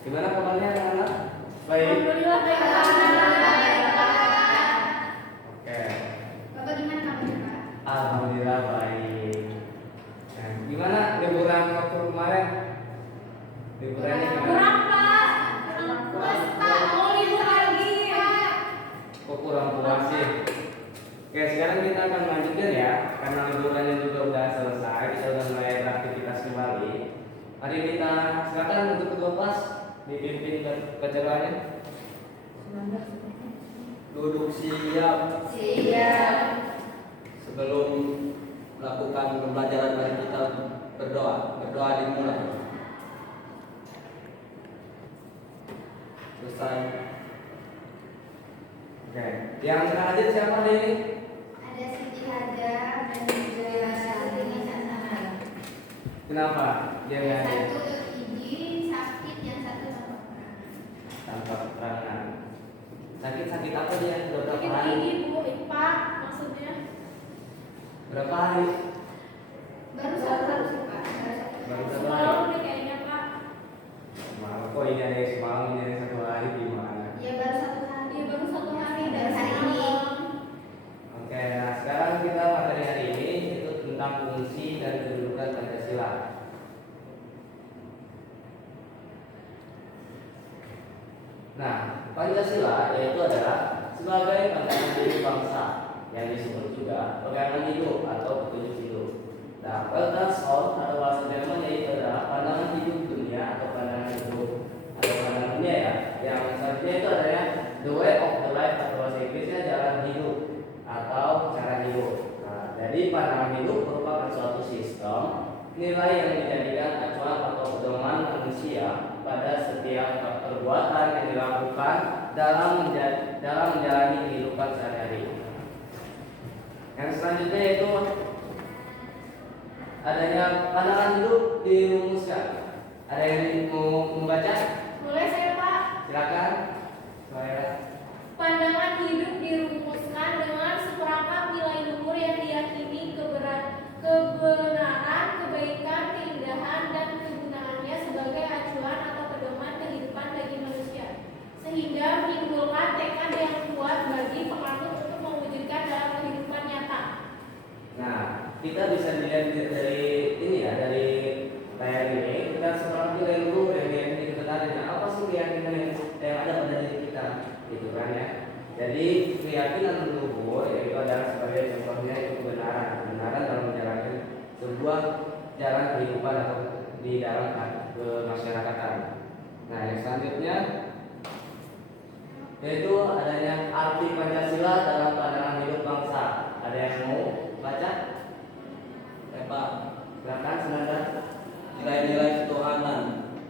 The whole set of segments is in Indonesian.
Gimana kabarnya anak-anak? Baik. Alhamdulillah baik, Pak. Oke. Bapak gimana kabarnya, Pak? Alhamdulillah baik. Nah, gimana liburan waktu kemarin? Liburannya gimana? Kurang, Pak. Kurang puas, Pak. Mau libur lagi, Pak. Kok kurang puas sih? Oke, sekarang kita akan lanjutkan ya. Karena liburannya juga udah selesai, kita udah mulai beraktivitas kembali. Mari kita silakan untuk kedua kelas dipimpin pelajarannya. Duduk siap. Siap. Sebelum melakukan pembelajaran mari kita berdoa. Berdoa dimulai. Selesai. Oke, yang hadir siapa hari ini? Ada Siti Haja dan juga Syahrini Sasana. Kenapa dia nggak hadir? Satu izin sakit, yang satu Tanpa keterangan. Sakit apa dia? Udah berapa sakit hari? gigi, Bu. Pak, maksudnya. Berapa hari? Baru satu, Pak. Baru satu hari. Semalam nih kayaknya, Pak. Malah kok ini ada yang semalam, ini ada yang 1 hari gimana? Ya baru 1 hari. Ya baru 1 hari dari hari ini. Oke, nah sekarang kita materi hari ini itu tentang fungsi dan kedudukan Pancasila. Nah, Pancasila yaitu adalah sebagai pandangan hidup bangsa yang disebut juga pegangan hidup atau petunjuk hidup. Nah, Weltanschauung atau bahasa Jerman yaitu adalah pandangan hidup dunia atau pandangan hidup atau pandangan dunia ya. Yang selanjutnya itu adalah the way of the life atau bahasa Inggrisnya jalan hidup atau cara hidup. Nah, jadi pandangan hidup merupakan suatu sistem nilai yang dijadikan acuan atau pedoman manusia pada setiap perbuatan yang dilakukan dalam menjalani kehidupan sehari-hari. Yang selanjutnya itu adanya pandangan hidup dirumuskan. Ada yang mau membaca? Boleh saya, Pak? Silakan. Saya. Pandangan hidup dirumuskan dengan seperangkat nilai luhur yang diyakini kebenaran, kebaikan, keindahan, dan kegunaannya sebagai acuan atau pedoman kehidupan bagi manusia, sehingga menimbulkan tekad yang kuat bagi penganut untuk mewujudkan dalam kehidupan nyata. Nah, kita bisa dilihat dari ini ya, dari layar ini. Kita seperangkat nilai luhur yang diyakini kebenarannya. Apa sih keyakinan yang ada pada diri kita, gitu kan ya? Jadi keyakinan luhur yaitu adalah sebagai contohnya itu kebenaran dalam menjalankan sebuah jalan kehidupan atau di dalam kemasyarakatan. Nah, yang selanjutnya yaitu adanya arti Pancasila dalam pandangan hidup bangsa. Ada yang mau baca? Pak, Silakan, sebentar. nilai-nilai ketuhanan,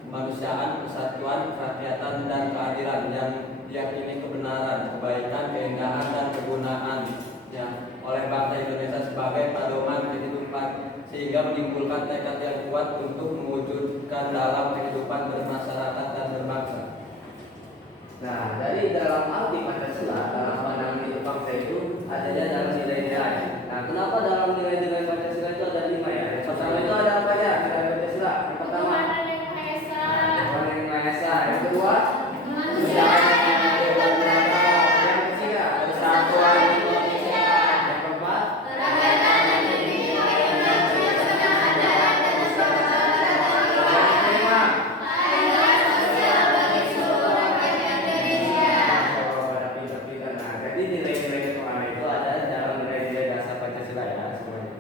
kemanusiaan, kesatuan, kerakyatan, dan keadilan yang diyakini kebenaran, kebaikan, keindahan, dan kegunaan yang oleh bangsa Indonesia sebagai pedoman kehidupan, sehingga menimbulkan tekad yang kuat untuk mewujudkan dalam kehidupan bermasyarakat dan berbangsa. Nah, dari dalam arti Pancasila dalam pandangan hidup bangsa itu adanya dalam nilai-nilai. Nah, kenapa dalam nilai-nilai Pancasila itu ada 5 ya? Yang pertama itu ada apa ya? Nilai Pancasila. Yang pertama, Ketuhanan yang Maha Esa. Tuhan yang Maha Esa. Yang kedua, Manusia yang ketiga, persatuan Indonesia. Yang keempat, yang kelima, pintar-pintar. Nah, jadi nilai-nilai ketuhanan itu ada dalam nilai-nilai dasar Pancasila ya semuanya.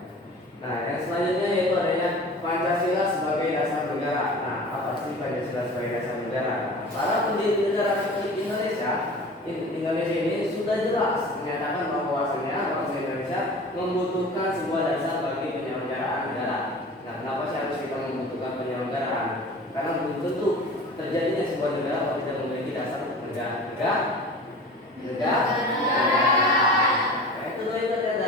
Nah, yang selanjutnya yaitu adanya Pancasila sebagai dasar negara. Nah, apa sih Pancasila sebagai dasar negara? Para pendiri negara Republik Indonesia ini sudah jelas menyatakan bahwasanya bangsa Indonesia membutuhkan sebuah dasar bagi penyelenggaraan negara. Nah, kenapa sih harus kita membutuhkan penyelenggaraan? Karena belum tentu terjadinya sebuah negara kalau tidak memiliki dasar negara. Nah, itu ada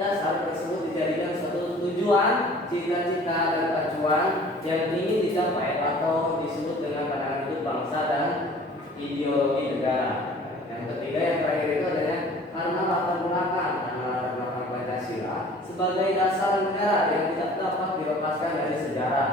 dasar tersebut dijadikan suatu tujuan, cita-cita dan acuan yang ingin dicapai atau disebut dengan pandangan hidup bangsa dan ideologi negara. Yang ketiga yang terakhir itu adalah karena latar belakang Pancasila sebagai dasar negara yang tidak dapat dilepaskan dari sejarah.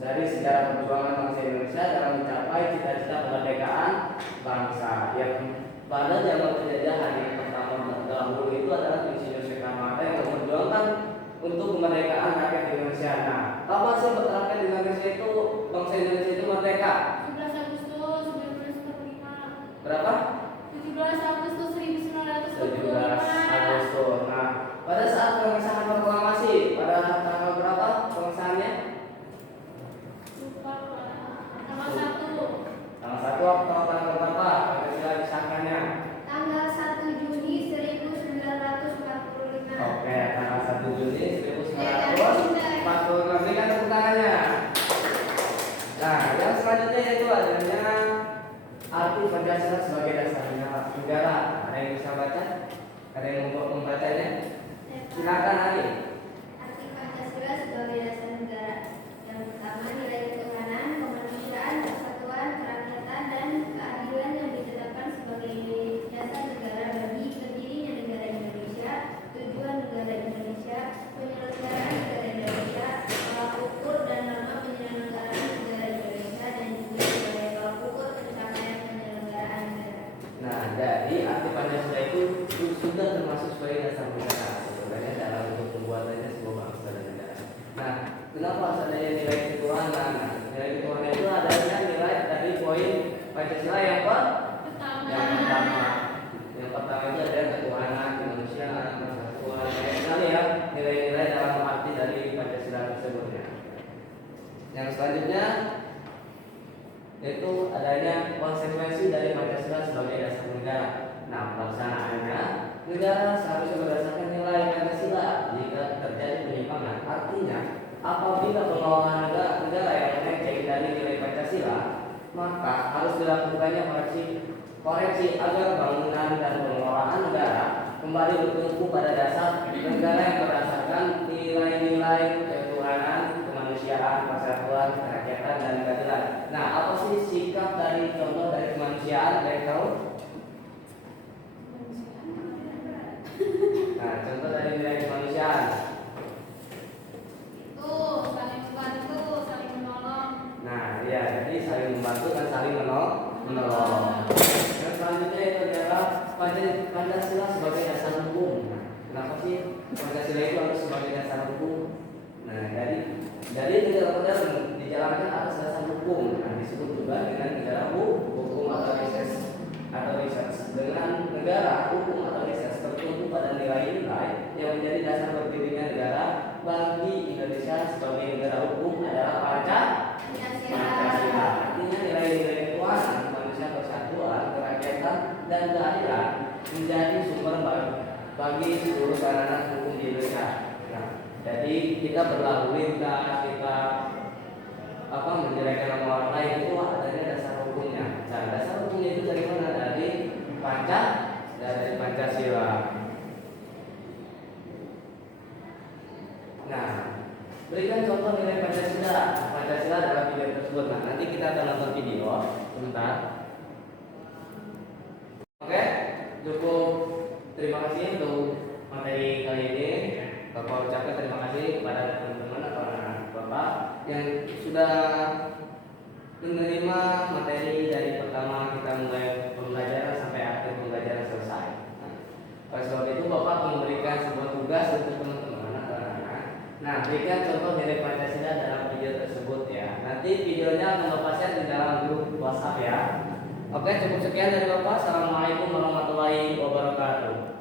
dari sejarah perjuangan bangsa Indonesia dalam mencapai cita-cita kemerdekaan bangsa yang pada zaman penjajahan yang pertama terdahulu itu adalah Insinyur Soekarno-Hatta yang memperjuangkan untuk kemerdekaan rakyat Indonesia. Nah, kapan sih rakyat Indonesia itu, bangsa Indonesia itu merdeka? 17 Agustus 1945. Berapa? 17 Agustus 17 1945. Agustus. Nah, pada saat pengesahan proklamasi pada tanggal berapa pengesahannya? Lupa, Pak. Tanggal 1. Tanggal 1 Oktober tanggal berapa? Pancasila disahkannya. Tanggal 1 Juni 1945. Oke, tanggal 1 Juni Ya, 1945. Berikan tepuk tangannya. Nah, yang selanjutnya yaitu adanya arti Pancasila sebagai dasar negara. Ada yang bisa baca? Ada yang mau membacanya? Silakan Ali. Arti Pancasila sebagai dasar negara. Yang pertama, nilai ketuhanan, kemanusiaan, persatuan, kerakyatan, dan keadilan yang ditetapkan sebagai dasar negara bagi berdirinya negara Indonesia, tujuan negara Indonesia, penyelenggaraan negara Indonesia, tolak ukur dan norma penyelenggaraan negara Indonesia, dan juga sebagai tolak ukur pencapaian penyelenggaraan negara. Nah, jadi arti Pancasila itu sudah termasuk sebagai dasar negara sebenarnya dalam bentuk pembuatannya sebuah bangsa dan negara. Nah, kenapa harus adanya nilai ketuhanan? Nah, nilai ketuhanan itu adanya nilai dari poin Pancasila yang pertama. Yang pertama itu adalah ketuhanan, kemanusiaan, persatuan. Banyak sekali ya nilai-nilai dalam arti dari Pancasila tersebut ya. Yang selanjutnya yaitu adanya konsekuensi dari Pancasila sebagai dasar negara. Nah, pelaksanaannya negara seharusnya berdasarkan nilai Pancasila. Jika terjadi penyimpangan, artinya apabila pengelolaan negara yang melenceng dari nilai Pancasila, maka harus dilakukannya koreksi agar bangunan dan pengelolaan negara kembali bertumpu pada dasar negara yang berdasarkan nilai-nilai ketuhanan, kemanusiaan, persatuan, kerakyatan, dan keadilan. Nah, apa sih sikap dari contoh dari kemanusiaan? Ada yang tahu? Nah, contoh dari nilai kemanusiaan. Itu saling membantu, saling menolong. Nah, ya, jadi saling membantu dan saling menolong. Yang selanjutnya itu adalah Pancasila sebagai dasar hukum. Nah, kenapa sih Pancasila itu harus sebagai dasar hukum? Nah, dari negara modern dijalankan atas dasar hukum. Nah, disebut juga dengan negara hukum atau reses dengan negara hukum atau reses tertumpu pada nilai-nilai yang menjadi dasar berdirinya negara bagi Indonesia sebagai negara hukum adalah Pancasila. Artinya nilai-nilai ketuhanan, manusia, persatuan, kerakyatan, dan keadilan menjadi sumber bagi seluruh sarana hukum di Indonesia. Nah, jadi kita berlalu lintas, kita menjelekkan nama orang lain itu adanya dasar hukumnya. Nah, dasar hukumnya itu dari mana? Dari Pancasila. Nah, berikan contoh nilai Pancasila dalam video tersebut. Nah, nanti kita akan nonton video sebentar. Oke, cukup. Terima kasih untuk materi kali ini. Bapak ucapkan terima kasih kepada teman-teman atau anak Bapak yang sudah menerima materi dari pertama kita mulai pembelajaran sampai akhir pembelajaran selesai. Nah, oleh sebab itu Bapak akan memberikan sebuah tugas untuk teman-teman atau anak-anak. Nah, berikan contoh nilai Pancasila dalam video tersebut ya. Nanti videonya akan Bapak share di dalam grup WhatsApp ya. Oke, cukup sekian dari Bapak. Assalamualaikum warahmatullahi wabarakatuh.